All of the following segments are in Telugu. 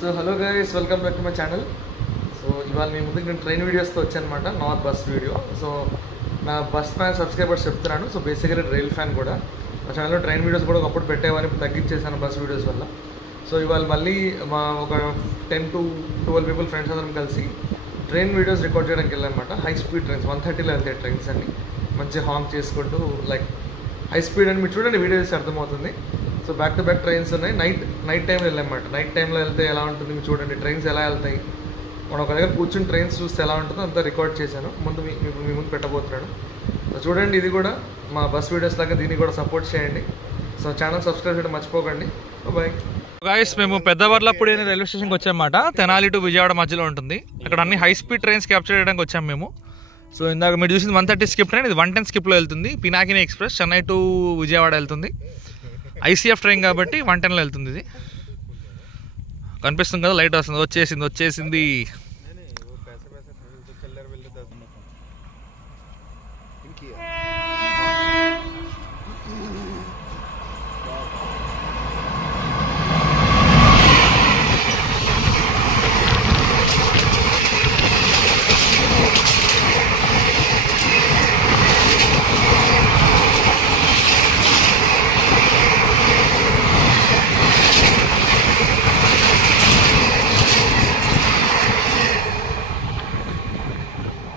So hello guys, welcome back to my channel. So ఇవాళ మీ ముందుకు నేను ట్రైన్ వీడియోస్తో వచ్చానమాట, నాట్ బస్ వీడియో. సో నా బస్ ఫ్యాన్ సబ్స్క్రైబర్స్ చెప్తున్నాను. సో బేసిక్గా రైల్ ఫ్యాన్ కూడా. మా ఛానల్లో ట్రైన్ వీడియోస్ కూడా ఒకప్పుడు పెట్టేవాని, ఇప్పుడు తగ్గించేసాను బస్ వీడియోస్ వల్ల. సో ఇవాళ మళ్ళీ మా ఒక 10 to 12 పీపుల్ ఫ్రెండ్స్ అందరం కలిసి ట్రైన్ వీడియోస్ రికార్డ్ చేయడానికి వెళ్ళామన్నమాట. హై స్పీడ్ ట్రైన్స్ 130లో వెళ్తాయి ట్రైన్స్ అన్ని, మంచి హాంక్ చేసుకుంటూ, లైక్ హై స్పీడ్ అని మీరు చూడండి, వీడియో చేసి అర్థమవుతుంది. So back to back trains ఉన్నాయి. నైట్ టైంలో వెళ్ళామన్నమాట. నైట్ టైంలో వెళ్తే ఎలా ఉంటుంది మీరు చూడండి, ట్రైన్స్ ఎలా వెళ్తాయి. మనం ఒక దగ్గర కూర్చుని ట్రైన్స్ చూస్తే ఎలా ఉంటుందో అంతా రికార్డ్ చేశాను, మీ ముందు పెట్టబోతున్నాను. సో చూడండి, ఇది కూడా మా బస్ వీడియోస్ లాగా దీన్ని కూడా సపోర్ట్ చేయండి. సో ఛానల్ సబ్స్క్రైబ్ చేయడం మర్చిపోకండి. Bye guys. మేము పెద్దవర్లపూడి అనే రైల్వే స్టేషన్కి వచ్చామన్నమాట. తెనాలి టు విజయవాడ మధ్యలో ఉంటుంది. అక్కడ అన్ని హై స్పీడ్ ట్రైన్స్ క్యాప్చర్ చేయడానికి వచ్చాము మేము. సో ఇందాక మీరు చూసింది 130 స్కిప్ ట్రైన్, ఇది 110 స్కిప్లో వెళ్తుంది. పినాకిని ఎక్స్ప్రెస్ చెన్నై టు విజయవాడ వెళ్తుంది. ఐసీఎఫ్ ట్రైన్ కాబట్టి 110లో వెళ్తుంది. ఇది కనిపిస్తుంది కదా, లైట్ వస్తుంది. వచ్చేసింది.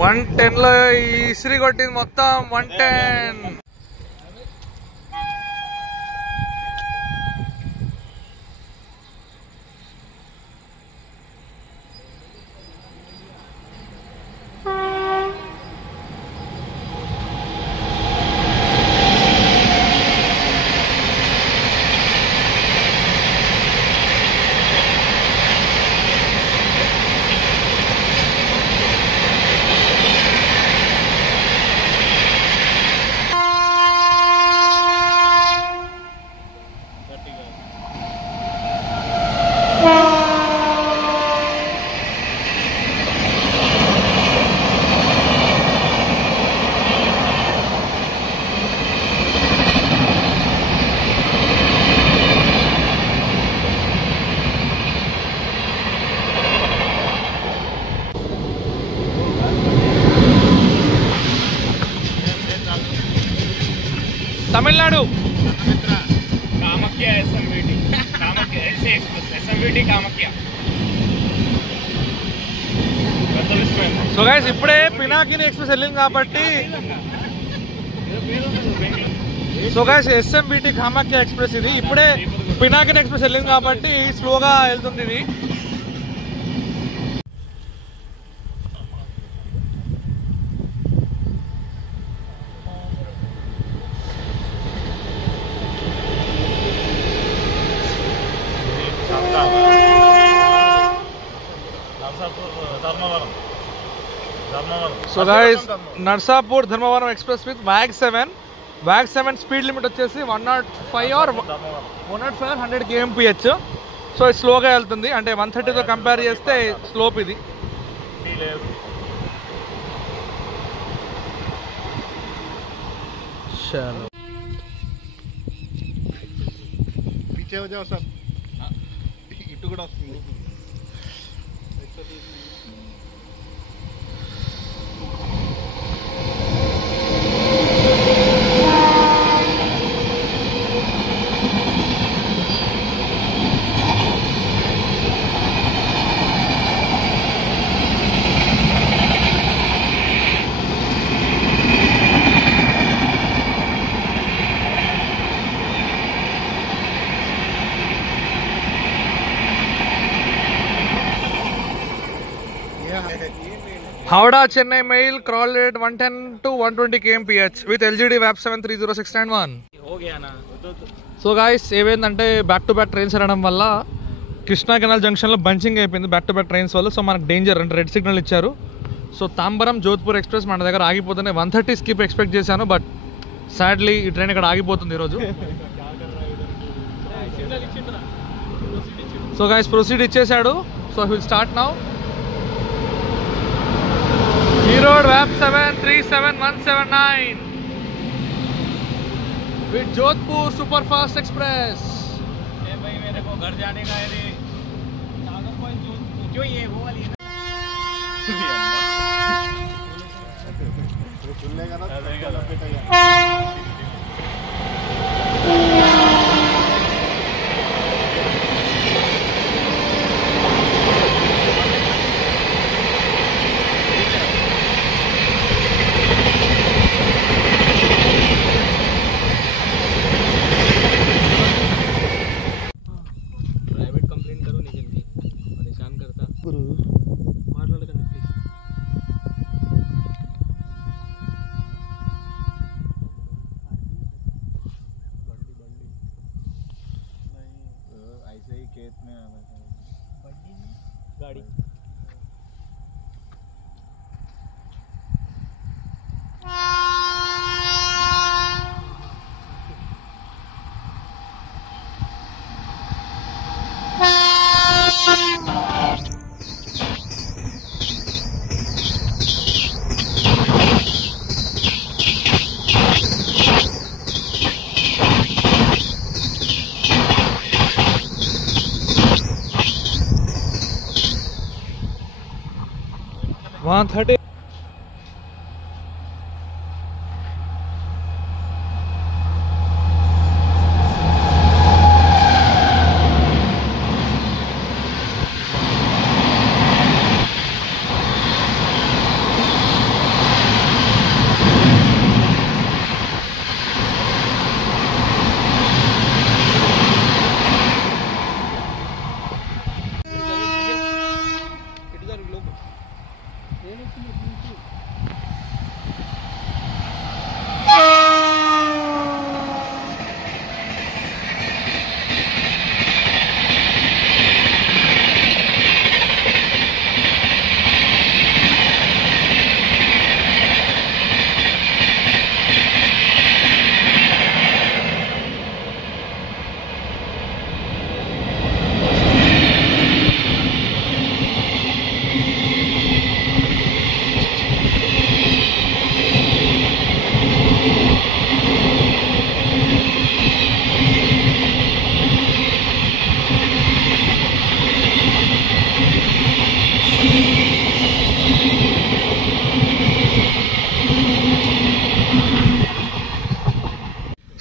వన్ 110లో ఇసిరి కొట్టింది మొత్తం 110. Tamil Nadu Kamakhya SMVT, Kamakhya SA express, SMVT Kamakhya. So guys, ఇప్పుడే పినాకిని ఎక్స్ప్రెస్ వెళ్ళింది కాబట్టి, so guys SMVT Kamakhya express ఇది. ఇప్పుడే పినాకిని ఎక్స్ప్రెస్ వెళ్ళింది కాబట్టి స్లోగా వెళ్తుంది ఇది. So guys, Narsapur Dharmavaram express with వ్యాగ్ 7 స్పీడ్ లిమిట్ వచ్చేసి 105 or 100 kmph. సో ఇది స్లోగా వెళ్తుంది, అంటే 130తో కంపేర్ చేస్తే స్లోప్ ఇది. ఇటు కూడా వస్తుంది. Howrah Chennai mail crawl rate 110 to 120 kmph with LGD WAP 730691. So guys, ఏమైందంటే బ్యాక్ టు బ్యాక్ ట్రైన్స్ వెళ్ళడం వల్ల కృష్ణా కెనాల్ జంక్షన్లో బంచింగ్ అయిపోయింది బ్యాక్ టు బ్యాక్ ట్రైన్స్ వల్ల. సో మనకు డేంజర్ అంటే రెడ్ సిగ్నల్ ఇచ్చారు. సో తాంబరం జోధ్పూర్ ఎక్స్ప్రెస్ మన దగ్గర ఆగిపోతుంది. 130 స్కిప్ ఎక్స్పెక్ట్ చేశాను, బట్ సాడ్లీ ఈ ట్రైన్ ఇక్కడ ఆగిపోతుంది ఈరోజు. సో గాయస్, ప్రొసీడ్ ఇచ్చేసాడు. So will start now. Road WAP 737179 with Jodhpur Superfast Express. भाई मेरे को घर जाने का है रे. जो ये वो वाली है प्राइवेट कंप्लेंट करो निखिल की, परेशान करता गुरु మాట్లాడకండి ప్లీజ్. ऐसे ही खेत में गाड़ी वहाँ 30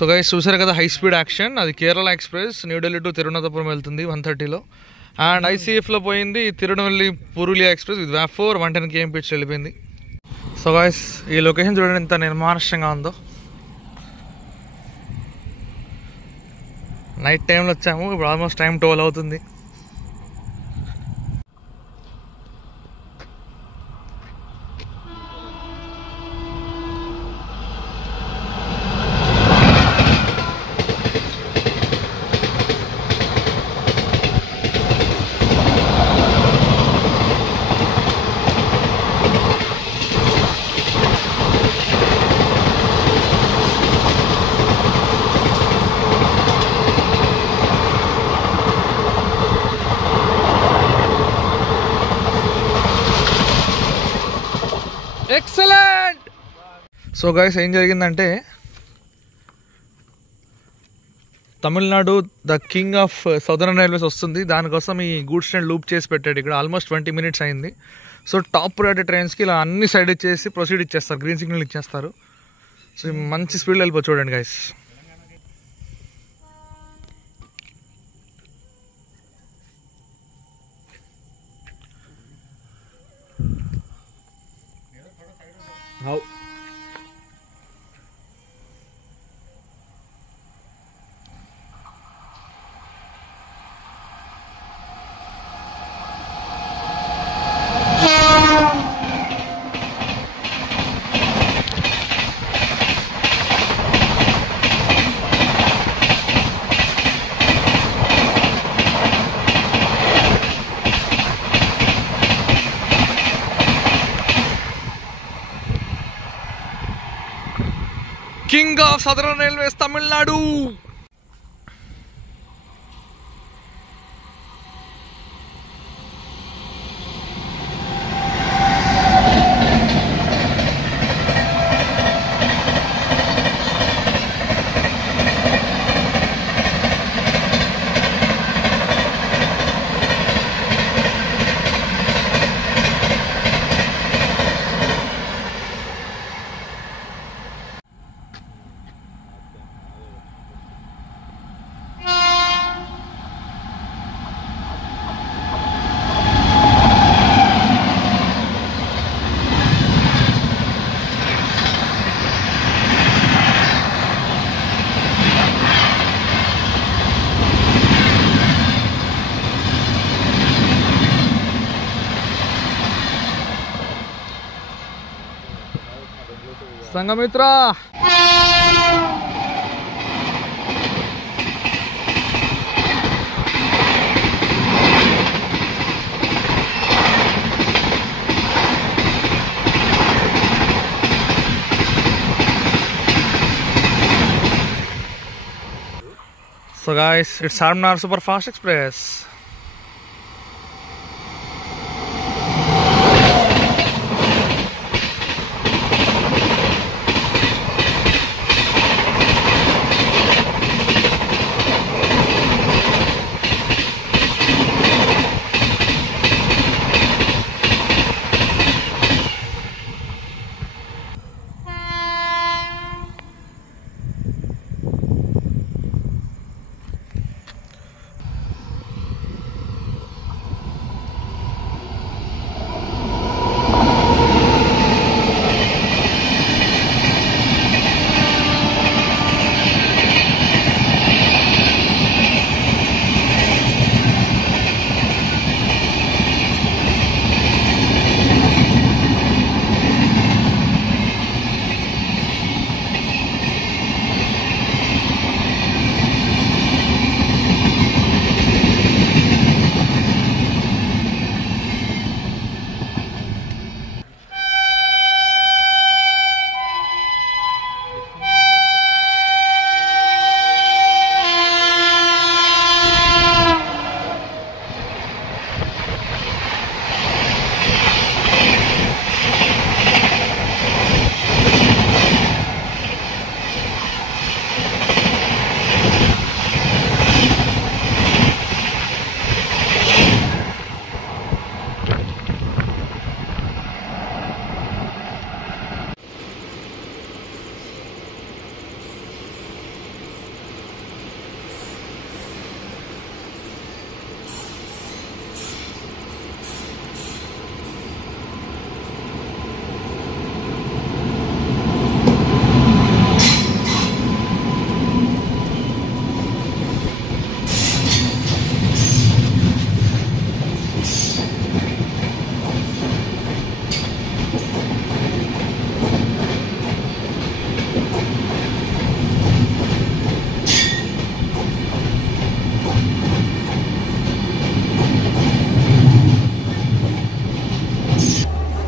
సో గైస్ చూసారు కదా హై స్పీడ్ యాక్షన్, అది కేరళ ఎక్స్ప్రెస్ న్యూఢిల్లీ టు తిరువనంతపురం వెళ్తుంది 130లో. అండ్ ఐసీఎఫ్లో పోయింది తిరునెల్వేలి పురూలియా ఎక్స్ప్రెస్ ఇది VAP4 110 km/h వెళ్ళిపోయింది. సో గైస్ ఈ లొకేషన్ చూడండి ఎంత నిర్మానుష్యంగా ఉందో. నైట్ టైంలో వచ్చాము, ఇప్పుడు ఆల్మోస్ట్ టైం 12 అవుతుంది. ఎక్సలెంట్. సో గైస్ ఏం జరిగిందంటే Tamil Nadu the king of southern railways వస్తుంది, దానికోసం ఈ గూడ్స్ ట్రైన్ లూప్ చేసి పెట్టాడు ఇక్కడ. ఆల్మోస్ట్ 20 minutes అయింది. సో టాప్ ప్రయారిటీ ట్రైన్స్కి ఇలా అన్ని సైడ్ ఇచ్చేసి ప్రొసీడ్ ఇచ్చేస్తారు, గ్రీన్ సిగ్నల్ ఇచ్చేస్తారు. సో మంచి స్పీడ్లో వెళ్ళిపో చూడండి guys. How? King of Southern Railways, Tamil Nadu. Sanghamitra So guys, it's Charminar Super Fast Express.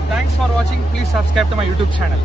Thanks for watching. Please subscribe to my YouTube channel.